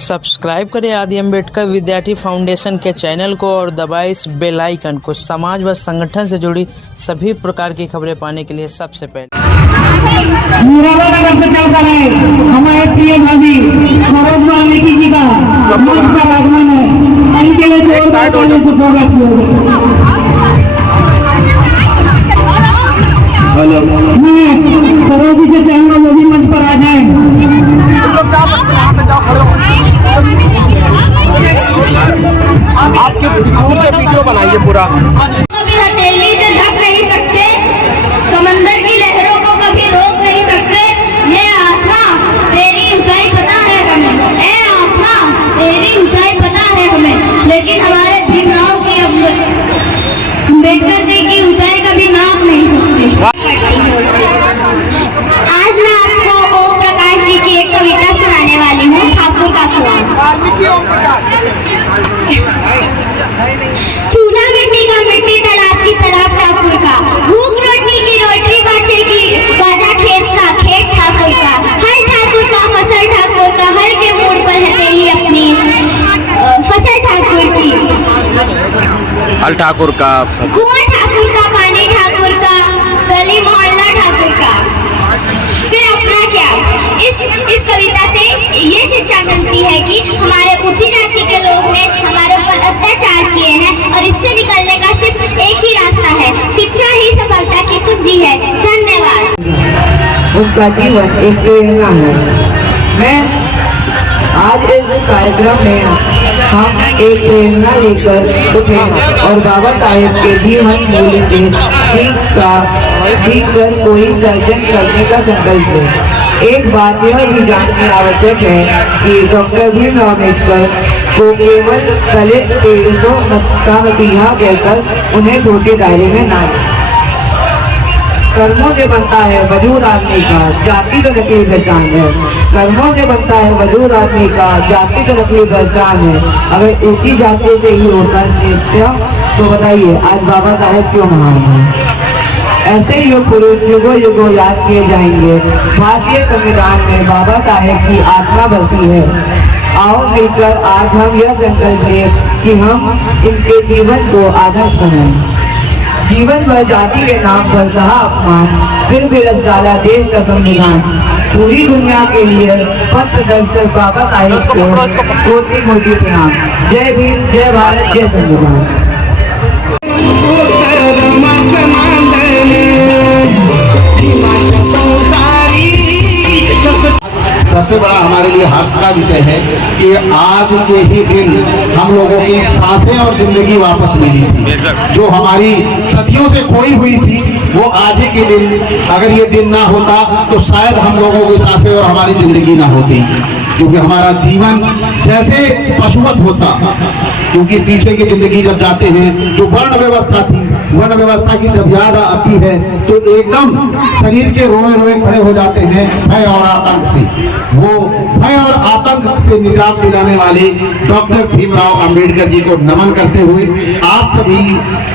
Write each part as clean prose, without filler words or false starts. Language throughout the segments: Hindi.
सब्सक्राइब करें आदि अम्बेडकर विद्यार्थी फाउंडेशन के चैनल को और दबाएं इस बेल आइकन को। समाज व संगठन से जुड़ी सभी प्रकार की खबरें पाने के लिए सबसे पहले मुरादाबाद से चलकर है हमारे प्रिय भाभी सरोज वाल्मीकि जी का मंच पर आगमन है। इनके लिए जोरदार तालियों से स्वागत किया। मैं सरोज जी से चाहूंगा वो भी मंच पर आ जाए। आपके दूर से वीडियो बनाइए पूरा। कभी हथेली से ढक नहीं सकते, समंदर की लहरों को कभी रोक नहीं सकते। ये आसमां तेरी ऊंचाई पता है हमें, ए आसमां तेरी ऊंचाई पता है हमें, लेकिन हमारे भीमराव की अम्बेडकर जी की ऊंचाई कभी नाप नहीं सकती। आज मैं आपको ओम प्रकाश जी की एक कविता सुनाने वाली हूँ, ठाकुर का खुआन। चूल्हा मिट्टी का, मिट्टी तालाब की, तालाब ठाकुर का, भूख रोटी की, रोटी बाजे की, बाजा खेत का, खेत ठाकुर का, हल ठाकुर का, फसल ठाकुर का, हल के मोड़ पर हथेली अपनी, फसल ठाकुर की, हल ठाकुर का, कुआं ठाकुर का, पानी ठाकुर का, गली मोहल्ला ठाकुर का। फिर अपना क्या? इस कविता से ये शिक्षा मिलती है कि हमारे ऊंची जाति के लोग ने हमारे ऊपर अत्याचार किए हैं और इससे निकलने का सिर्फ एक ही रास्ता है, शिक्षा ही सफलता की कुंजी है। धन्यवाद। उनका जीवन एक प्रेरणा है। मैं आज इस कार्यक्रम में हम एक प्रेरणा लेकर उठे और बाबा साहेब के जीवन मूल्य से सीख कर कोई सर्जन करने का संकल्प लें। एक बात यह भी जाननी आवश्यक है कि डॉक्टर भीमराव अम्बेडकर को केवल दलित पीड़ितों का मसीहा कहकर उन्हें छोटे दायरे में ना लें। कर्मों से बनता है वजूद आदमी का, जाति तो नकली पहचान है। कर्मों से बनता है वजूद आदमी का, जाति तो नकली पहचान है। अगर ऊंची जाति से ही होता श्रेष्ठ तो बताइए आज बाबा साहेब क्यों महान है। ऐसे युग पुरुष युगों युगों याद किए जाएंगे। भारतीय संविधान में बाबा साहेब की आत्मा बसी है। आओ मिलकर आज हम यह संकल्प लें कि हम इनके जीवन को आदर्श बनाएं। जीवन भर जाति के नाम पर सहा अपमान, फिर भी रच डाला देश का संविधान। पूरी दुनिया के लिए पथ प्रदर्शक बाबा साहेब को कोटि कोटि प्रणाम। जय भीम, जय भारत, जय संविधान। सबसे बड़ा हमारे लिए हर्ष का विषय है कि आज के ही दिन हम लोगों की सांसें और जिंदगी वापस मिली थी, जो हमारी सदियों से खोई हुई थी। वो आज ही के दिन, अगर ये दिन ना होता तो शायद हम लोगों की सांसें और हमारी जिंदगी ना होती, क्योंकि हमारा जीवन जैसे पशुवत होता। क्योंकि पीछे की जिंदगी जब जाते हैं, जो वर्ण व्यवस्था थी, वर्ण व्यवस्था की जब याद आती है तो एकदम शरीर के रोए रोए खड़े हो जाते हैं भय और आतंक से। वो भय और आतंक से निजात दिलाने वाले डॉक्टर भीमराव अंबेडकर जी को नमन करते हुए आप सभी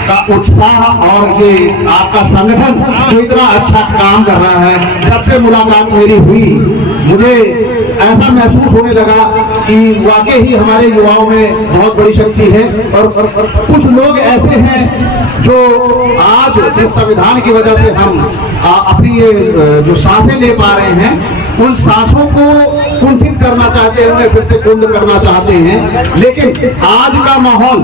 का उत्साह और ये आपका संगठन जो इतना अच्छा काम कर रहा है, जब से मुलाकात मेरी हुई मुझे ऐसा महसूस होने लगा कि वाकई ही हमारे युवाओं में बहुत बड़ी शक्ति है। और कुछ लोग ऐसे हैं जो आज इस संविधान की वजह से हम अपनी ये जो सांसें ले पा रहे हैं, उन सांसों को कुंठित करना चाहते हैं, उन्हें फिर से कुंद करना चाहते हैं। लेकिन आज का माहौल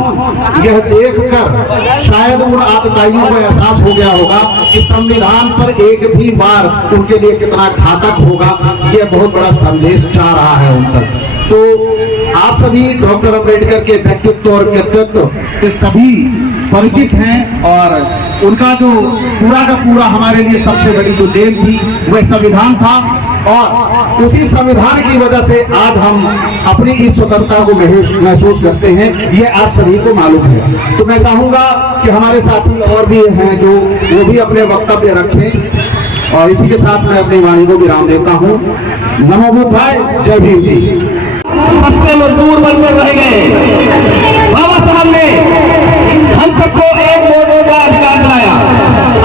यह देखकर शायद उन आतताइयों को एहसास हो गया होगा कि संविधान पर एक भी बार उनके लिए कितना घातक होगा। यह बहुत बड़ा संदेश जा रहा है उन तक। तो आप सभी डॉक्टर अम्बेडकर के व्यक्तित्व और कृतित्व से सभी परिचित हैं और उनका जो पूरा का पूरा हमारे लिए सबसे बड़ी जो देन थी वह संविधान था। और उसी संविधान की वजह से आज हम अपनी इस स्वतंत्रता को महसूस करते हैं, ये आप सभी को मालूम है। तो मैं चाहूंगा कि हमारे साथी और भी हैं जो वो भी अपने वक्तव्य रखें और इसी के साथ मैं अपनी वाणी को विराम देता हूँ। नमो बुद्धाय, जय भीम जी। सस्ते मजदूर बनकर रह गए। बाबा साहब ने हम सबको एक वोट का अधिकार दिलाया।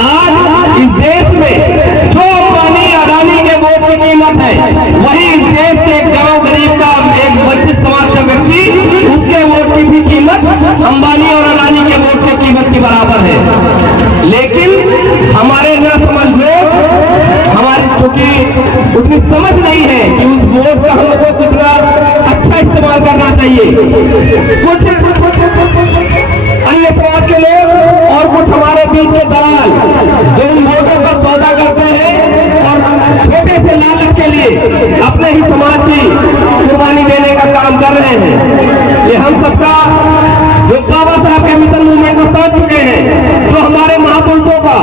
आज इस देश में जो अंबानी अडानी के वोट की कीमत है, वही इस देश के गांव गरीब का एक वंचित उतनी समझ नहीं है कि उस वोट का हम लोग को कितना अच्छा इस्तेमाल करना चाहिए। कुछ अन्य समाज के लोग और कुछ हमारे बीच के दलाल जो उन वोटों का सौदा करते हैं और छोटे से लालच के लिए अपने ही समाज की कुर्बानी देने का काम कर रहे हैं। ये हम सबका जो बाबा साहब के मिशन मूवमेंट को समझ चुके हैं, जो हमारे महापुरुषों का,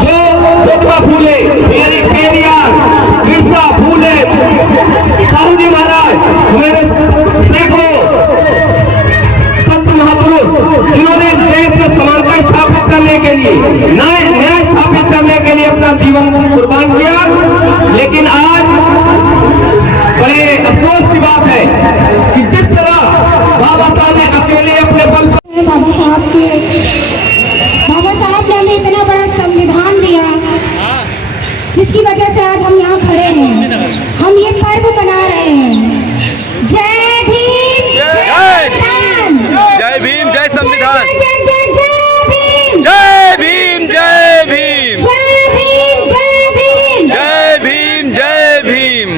जो ज्योतिबा फूले, पेरियार, बिरसा, फूले, साहू जी महाराज, मेरे सैकड़ों संत महापुरुष जिन्होंने देश में समानता स्थापित करने के लिए, न्याय स्थापित करने के लिए अपना जीवन कुर्बान किया। लेकिन आज बड़े अफसोस की बात है कि जिस तरह बाबा साहब ने अकेले अपने बल पर बाबा साहब ने हमें इतना बड़ा संविधान दिया जिसकी वजह से आज हम यहाँ खड़े हैं, हम ये पर्व मना रहे हैं। जय भीम, जय भीम, जय संविधान, जय जय भीम, भीम, जय भीम, जय भीम, जय भीम, जय भीम, जय भीम,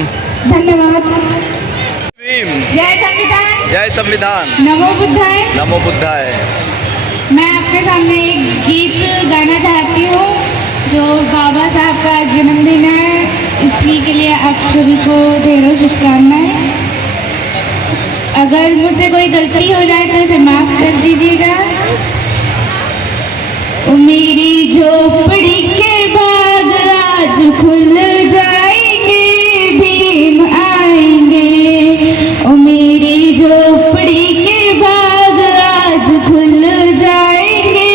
धन्यवाद। भीम, जय संविधान, जय संविधान, नमो बुद्धाय। नमो बुद्धाय। मैं आपके सामने एक गीत गाना चाहती हूँ जो बाबा साहब का जन्मदिन है, इसी के लिए आप सभी को ढेरों शुभकामनाएं। अगर मुझसे कोई गलती हो जाए तो इसे माफ कर दीजिएगा। ओ मेरी झोपड़ी के बाग आज खुल जाएंगे, भीम आएंगे। ओ मेरी झोपड़ी के बाग आज खुल जाएंगे,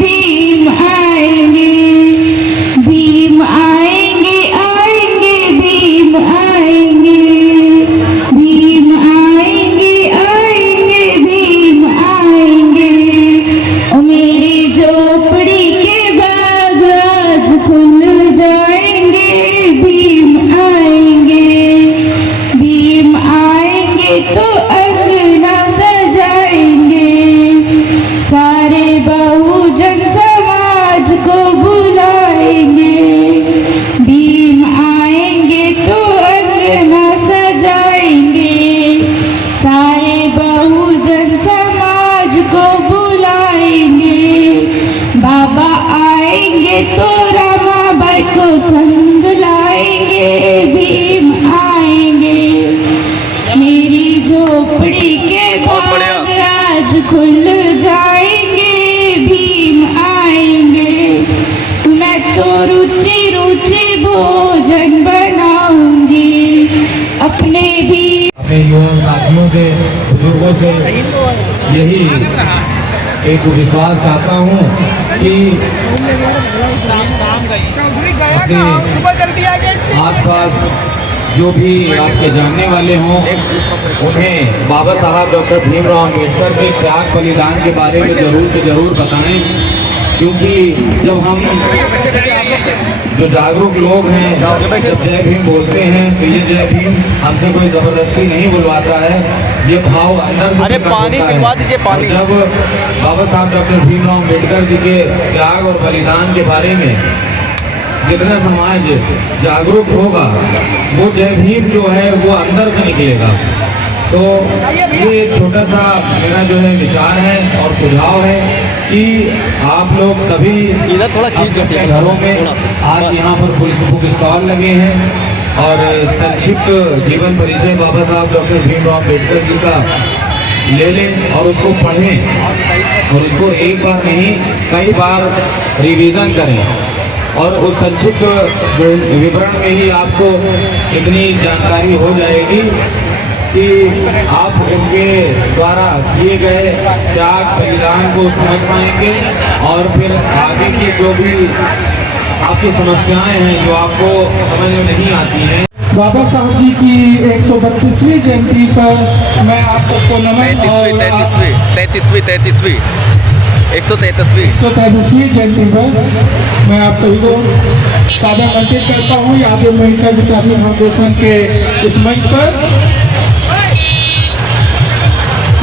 भीम आएंगे, भीम आएंगे, आएंगे, भीम आएंगे, भीम आएंगे, आएंगे, भीम आएंगे। ओ मेरी झोपड़ी के बाग आज खुल जाएंगे, भीम आएंगे, भीम आएंगे तो अंगना सजाएंगे, सारे बहुजन समाज को बुलाएंगे। भीम आएंगे तो अंगना सजाएंगे, सारे बहुजन समाज को बुलाएंगे। बाबा आएंगे तो रामाबाई को संग लाएंगे, भीम आएंगे। मेरी झोपड़ी के बाग आज खुल जाएंगे, भीम आएंगे। मैं तो रुचि रुचि भोजन बनाऊंगी अपने भी। अपने युवा साथियों से, बुजुर्गों से यही एक विश्वास चाहता हूँ कि अपने आसपास जो भी आपके जानने वाले हों उन्हें बाबा साहब डॉक्टर भीमराव अम्बेडकर के त्याग बलिदान के बारे में ज़रूर से ज़रूर बताएं, क्योंकि जब हम जो जागरूक लोग हैं जब जय भीम बोलते हैं तो ये जय भीम हमसे कोई ज़बरदस्ती नहीं बुलवाता है, ये भाव अंदर से अरे पानी पिलवा दीजिए, पानी। जब बाबा साहब डॉक्टर भीमराव अम्बेडकर जी के त्याग और बलिदान के बारे में जितना समाज जागरूक होगा वो जय भीम जो है वो अंदर से निकलेगा। तो ये एक छोटा सा मेरा जो है विचार है और सुझाव है कि आप लोग सभी इधर थोड़ा अपने घरों में आज यहाँ पर बुक स्टॉल लगे हैं और संक्षिप्त जीवन परिचय बाबा साहब डॉक्टर भीमराव अम्बेडकर जी का ले लें और उसको पढ़ें और उसको एक बार नहीं कई बार रिवीजन करें और उस संक्षिप्त विवरण में ही आपको इतनी जानकारी हो जाएगी कि आप उनके द्वारा किए गए त्याग बलिदान को समझ पाएंगे और फिर आगे की जो भी आपकी समस्याएं हैं जो आपको समझ में नहीं आती हैं। बाबा साहब जी की 132वीं जयंती पर मैं आप सबको नमन और 133वीं 133वीं जयंती पर मैं आप सभी को सादर अर्पित करता हूँ याद महिला विद्यार्थी फाउंडेशन के इस मंच पर।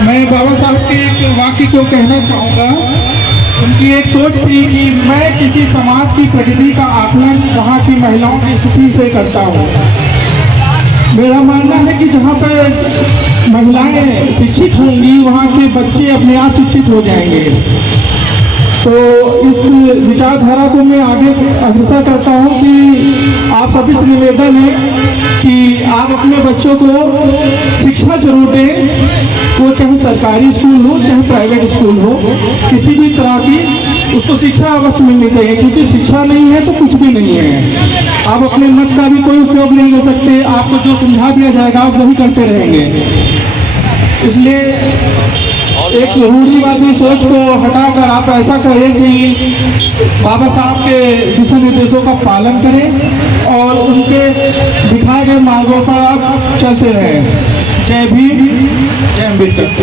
मैं बाबा साहब के एक वाक्य को कहना चाहूँगा। उनकी एक सोच थी कि मैं किसी समाज की प्रगति का आकलन वहाँ की महिलाओं की स्थिति से करता हूँ। जहाँ पर महिलाएं शिक्षित होंगी वहाँ के बच्चे अपने आप शिक्षित हो जाएंगे। तो इस विचारधारा को मैं आगे अग्रसर करता हूँ कि आप सभी से निवेदन है कि आप अपने बच्चों को शिक्षा जरूर दें, वो चाहे सरकारी स्कूल हो चाहे प्राइवेट स्कूल हो, किसी भी तरह की उसको शिक्षा अवश्य मिलनी चाहिए, क्योंकि शिक्षा नहीं है तो कुछ भी नहीं है। आप अपने मत का भी कोई उपयोग नहीं कर सकते, आपको जो समझा दिया जाएगा आप वही करते रहेंगे। इसलिए एक रूढ़िवादी सोच को हटाकर आप ऐसा करें कि बाबा साहब के दिशा निर्देशों का पालन करें और उनके दिखाए गए मार्गों पर आप चलते रहें। जय भीम, जय अम्बेडकर।